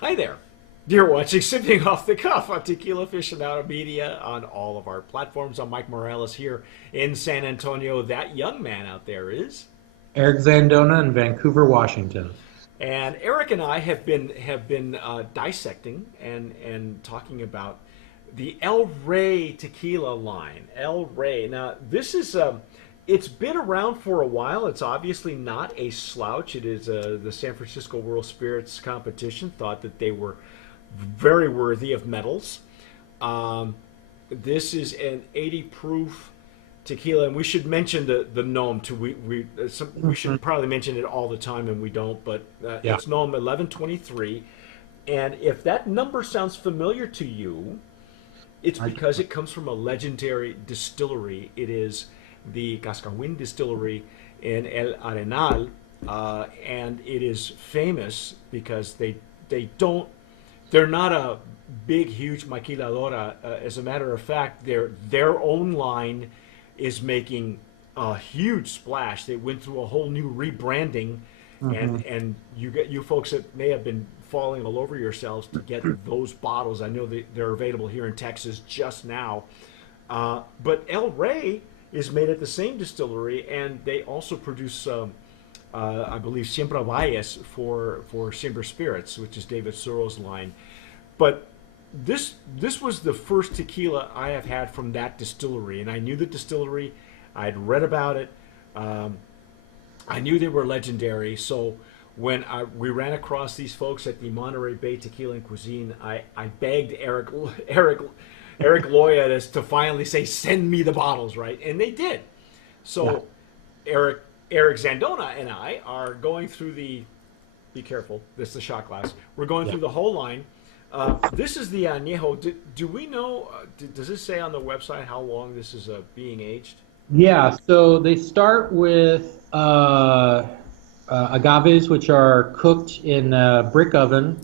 Hi there. You're watching Sipping Off the Cuff on Tequila Aficionado Media on all of our platforms. I'm Mike Morales here in San Antonio. That young man out there is. Eric Zandona in Vancouver, Washington. And Eric and I have been dissecting and talking about the El Rey tequila line. El Rey. Now this is it's been around for a while. It's obviously not a slouch. It is the San Francisco World Spirits Competition thought that they were very worthy of medals. Um, this is an 80 proof tequila, and we should mention the gnome too. We Mhm. should probably mention it all the time, and we don't. But Yeah. it's gnome 1123, and if that number sounds familiar to you, it's I, because it comes from a legendary distillery. It is the Cascahuin distillery in El Arenal, and it is famous because they don't they're not a big, huge maquiladora. As a matter of fact, their own line is making a huge splash. They went through a whole new rebranding, mhm. and you folks that may have been falling all over yourselves to get those bottles. I know they're available here in Texas just now. But El Rey is made at the same distillery, and they also produce. I believe Siembra Valles for Siembra Spirits, which is David Suro's line. But this was the first tequila I have had from that distillery, and I knew the distillery. I'd read about it. Um, I knew they were legendary. So when we ran across these folks at the Monterey Bay Tequila and Cuisine, I begged Eric Loya to finally say, "Send me the bottles," right? And they did. Yeah. So Eric Eric Zandona and I are going through the. Be careful. This is the shot glass. We're going Yeah. through the whole line. This is the Anejo. Do we know? Does this say on the website how long this is being aged? Yeah. So they start with agaves, which are cooked in a brick oven,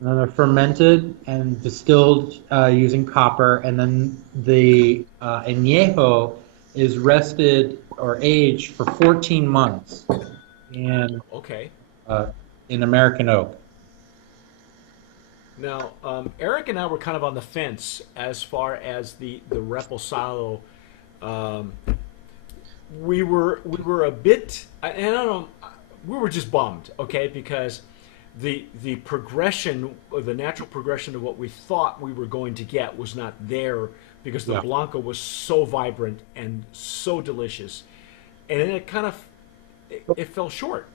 and then they're fermented and distilled using copper, and then the añejo is rested or aged for 14 months in Okay. uh, in American oak. Now, Eric and I were kind of on the fence as far as the reposado. Um, we were a bit, and I don't know, we were just bummed, okay, because the progression, or the natural progression of what we thought we were going to get was not there because the Yeah. blanco was so vibrant and so delicious, and then it kind of it fell short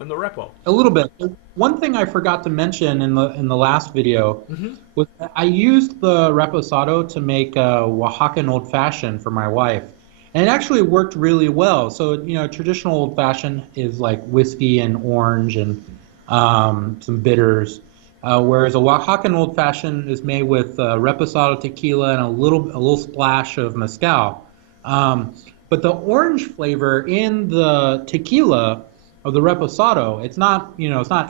on the repo. A little bit. One thing I forgot to mention in the last video Hmm. was that I used the reposado to make a Oaxacan old fashioned for my wife, and it actually worked really well. So, traditional old fashioned is like whiskey and orange and some bitters, whereas a Oaxacan old fashioned is made with reposado tequila and a little splash of mezcal. Um, but the orange flavor in the tequila of the reposado, it's not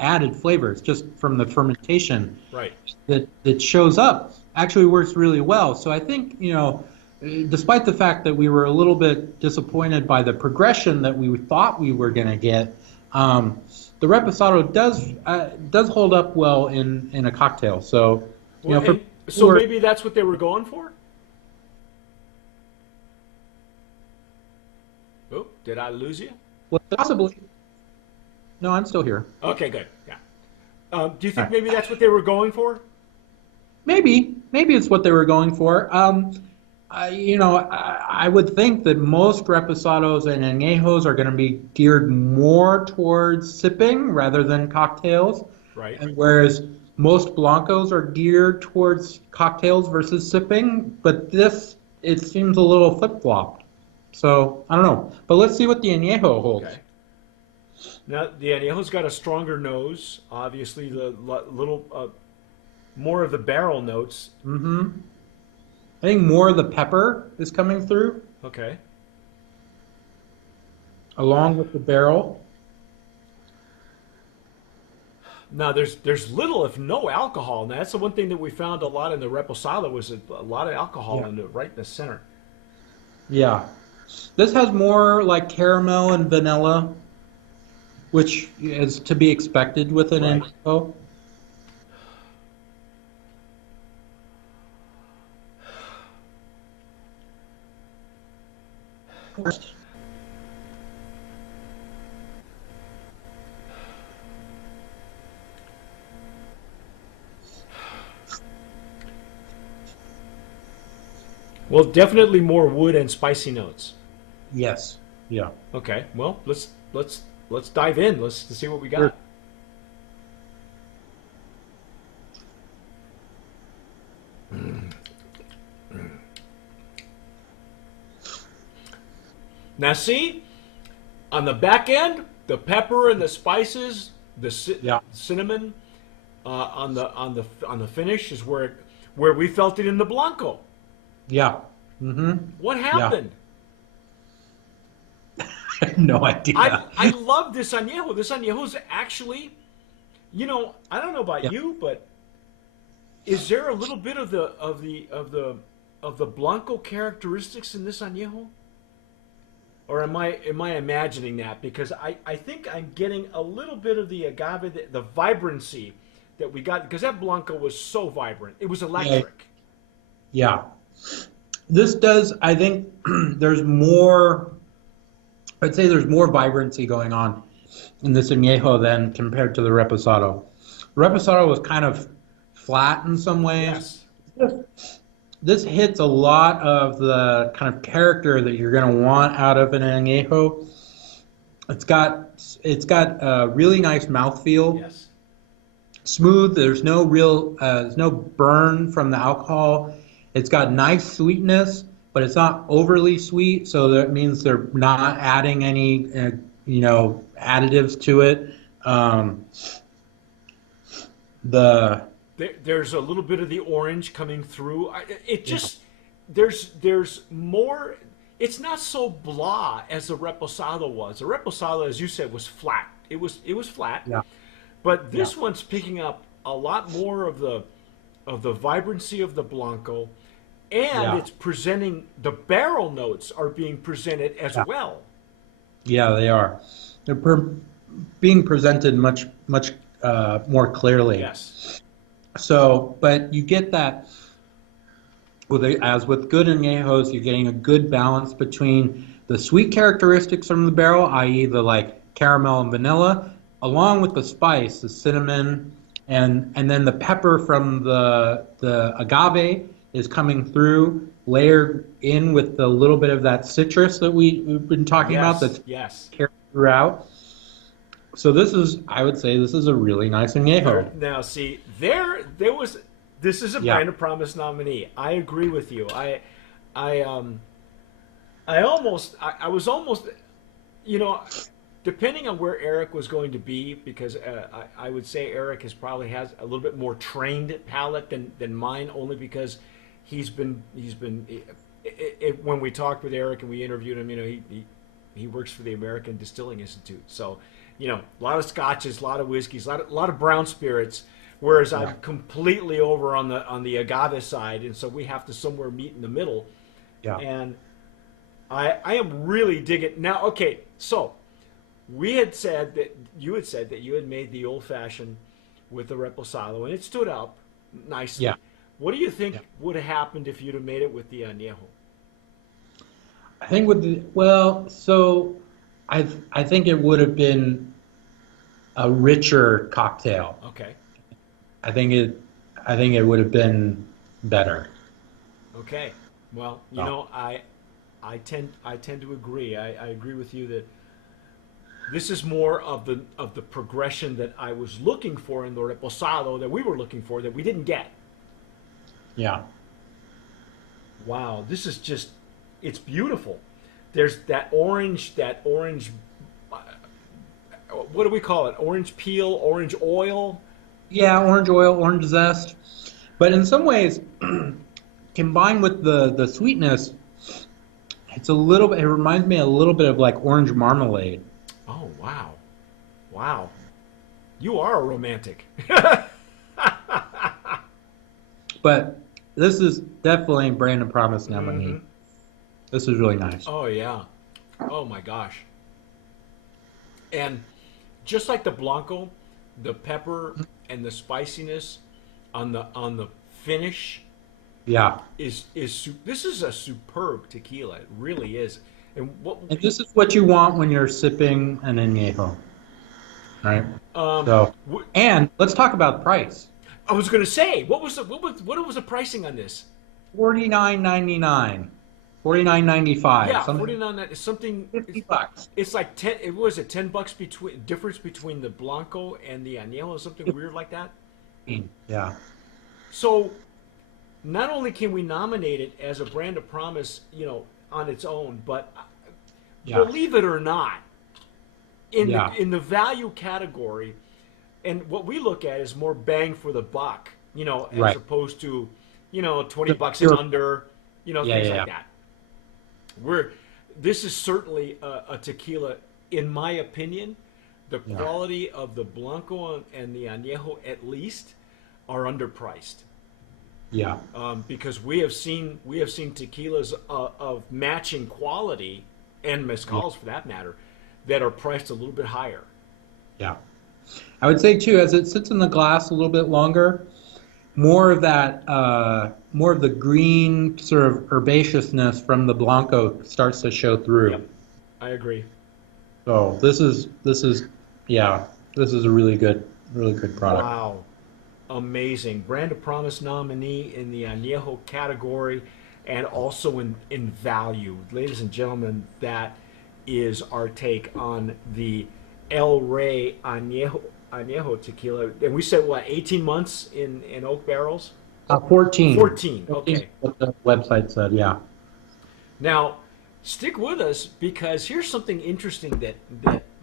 added flavor. It's just from the fermentation Right. that shows up. Actually works really well. So I think, despite the fact that we were a little bit disappointed by the progression that we thought we were going to get, um, the reposado does hold up well in a cocktail. So, Well, for and people so who are, maybe that's what they were going for. Oh, did I lose you? well, possibly. No, I'm still here. Okay, good. Yeah. Do you All think right. maybe that's what they were going for? Maybe it's what they were going for. I would think that most reposados and añejos are going to be geared more towards sipping rather than cocktails, Right. and whereas most blancos are geared towards cocktails versus sipping. But this, it seems a little flip-flopped. So I don't know. But let's see what the añejo holds. Okay. Now the añejo's got a stronger nose. Obviously, the little more of the barrel notes. hmm I think more of the pepper is coming through Okay. along with the barrel. Now there's little if no alcohol. Now that's the one thing that we found a lot in the reposado was a lot of alcohol Yeah. right in the center. Yeah. This has more like caramel and vanilla, which is to be expected with an Right. Anejo. Well, definitely more wood and spicy notes. Yes. Yeah. Okay. Well, let's dive in. Let's see what we Sure. got. Now, see, on the back end, the pepper and the spices, the Yeah. cinnamon, on the finish is where we felt it in the blanco. Yeah. Mm-hmm. What Yeah. happened? I have no idea. I love this añejo. This añejo is actually, I don't know about Yeah. you, but is there a little bit of the blanco characteristics in this añejo? Or am I imagining that? Because I think I'm getting a little bit of the agave, the vibrancy that we got, because that blanco was so vibrant. It was Yeah. electric. Yeah. This does, I think, there's more, I'd say there's more vibrancy going on in this añejo than compared to the reposado. Reposado was kind of flat in some ways. Yes. This hits a lot of the kind of character that you're going to want out of an añejo. It's got a really nice mouthfeel, Yes. smooth. There's no burn from the alcohol. It's got nice sweetness, but it's not overly sweet. So that means they're not adding any, additives to it. Um, the There's a little bit of the orange coming through. It just there's more. It's not so blah as the reposado was. The reposado, as you said, was flat. It was flat, yeah, but yeah, this one's picking up a lot more of the vibrancy of the blanco, and yeah, it's presenting the barrel notes are being presented as yeah, well. yeah. They are. Being presented much more clearly. Yes. So, but you get that as with good añejos, you're getting a good balance between the sweet characteristics from the barrel, i.e., the like caramel and vanilla, along with the spice, the cinnamon, and then the pepper from the agave is coming through, layered in with a little bit of that citrus that we've been talking about Yes. that's Yes. carried throughout. So I would say this is a really nice añejo. Now, see, there was. This is a Yeah, Brand of Promise nominee. I agree with you. I I was almost, you know, depending on where Eric was going to be, because I would say Eric has a little bit more trained palate than mine, only because he's been when we talked with Eric and we interviewed him, he works for the American Distilling Institute, so a lot of scotches, a lot of whiskeys, a lot of brown spirits. Whereas yeah, I'm completely over on the agave side, and so we have to somewhere meet in the middle. yeah. And I am really digging now. Okay, so we had said that you had made the old fashioned with the reposado, and it stood up Yeah. nicely. What do you think Yeah. would have happened if you'd have made it with the añejo? I think I think it would have been a richer cocktail. Okay, I think it I think it would have been better. okay. Well, Oh, I tend to agree. I agree with you that this is more of the progression that I was looking for in the reposado that we were looking for that we didn't get. yeah. Wow, this is just it's beautiful. There's that orange uh, what do we call it? Orange peel, orange oil. Yeah, orange oil, orange zest. But in some ways, combined with the sweetness, it reminds me a little bit of like orange marmalade. Oh, wow. Wow. You are a romantic. But this is definitely Brand and Promise nominee. Hmm. This is really nice. Oh yeah. Oh my gosh. And just like the blanco, the pepper and the spiciness on the finish Yeah. this is a superb tequila. It really is. And what And this is what you want when you're sipping an añejo, right? um, So, wh- and let's talk about price. I was going to say, what was the pricing on this? 49.99, 49.95, Yeah, something 49 is something. $50. It's like 10. It was it $10 between difference between the Blanco and the Añejo, something weird like that. Yeah, So not only can we nominate it as a brand of promise, on its own, but yeah, believe it or not, in the yeah. in the value category, and what we look at is more bang for the buck, as Right. opposed to, The $20 and pure, under, yeah, things yeah, like yeah. that. We're This is certainly a tequila, in my opinion. The Yeah. quality of the Blanco and the Añejo, at least, are underpriced. Yeah. Because we have seen tequilas of matching quality, and Yeah. mezcals for that matter, that are priced a little bit higher. Yeah. I would say too, as it sits in the glass a little bit longer, more of the green sort of herbaceousness from the Blanco starts to show Yep, through. I agree. So yeah, this is a really good product. Wow, amazing. Brand of Promise nominee in the Añejo category, and also in value. Ladies and gentlemen, that is our take on the El Rey Añejo tequila. And we said, what, 18 months in oak barrels? 14. 14, 14 is okay. what the website said, yeah. Now, stick with us, because here's something interesting that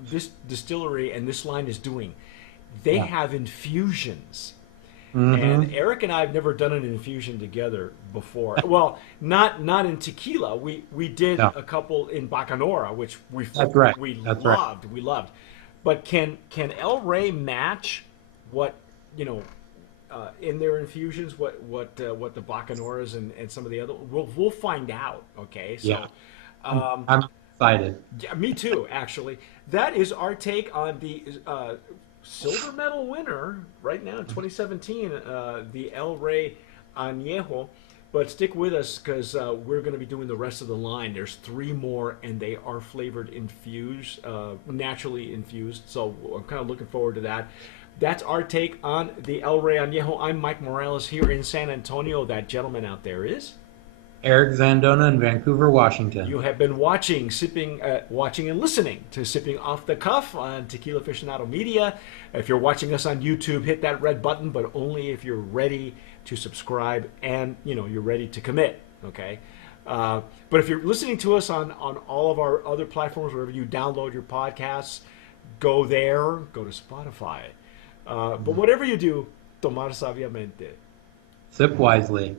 this distillery and this line is doing. They Yeah. have infusions. And Mm-hmm. Eric and I have never done an infusion together before. Well, not in tequila. We did Yeah. a couple in Bacanora, which That's right. we That's right. loved. We loved. But can El Rey match what you know in their infusions? What the Bacanoras and some of the other? We'll find out. Okay, Yeah. so. Um, I'm excited. yeah, me too, actually. That is our take on the silver medal winner right now in 2017, the El Rey Añejo. But stick with us, because we're going to be doing the rest of the line. There's three more, and they are flavored infused, naturally infused. So I'm kind of looking forward to that. That's our take on the El Rey Añejo. I'm Mike Morales here in San Antonio. That gentleman out there is. Eric Zandona in Vancouver, You Washington. have been watching and listening to Sipping Off the Cuff on Tequila Aficionado Media. If you're watching us on YouTube, hit that red button, but only if you're ready to subscribe and you're ready to commit. Okay. But if you're listening to us on all of our other platforms, wherever you download your podcasts, go there. Go to Spotify. But whatever you do, tomar sabiamente. Sip wisely.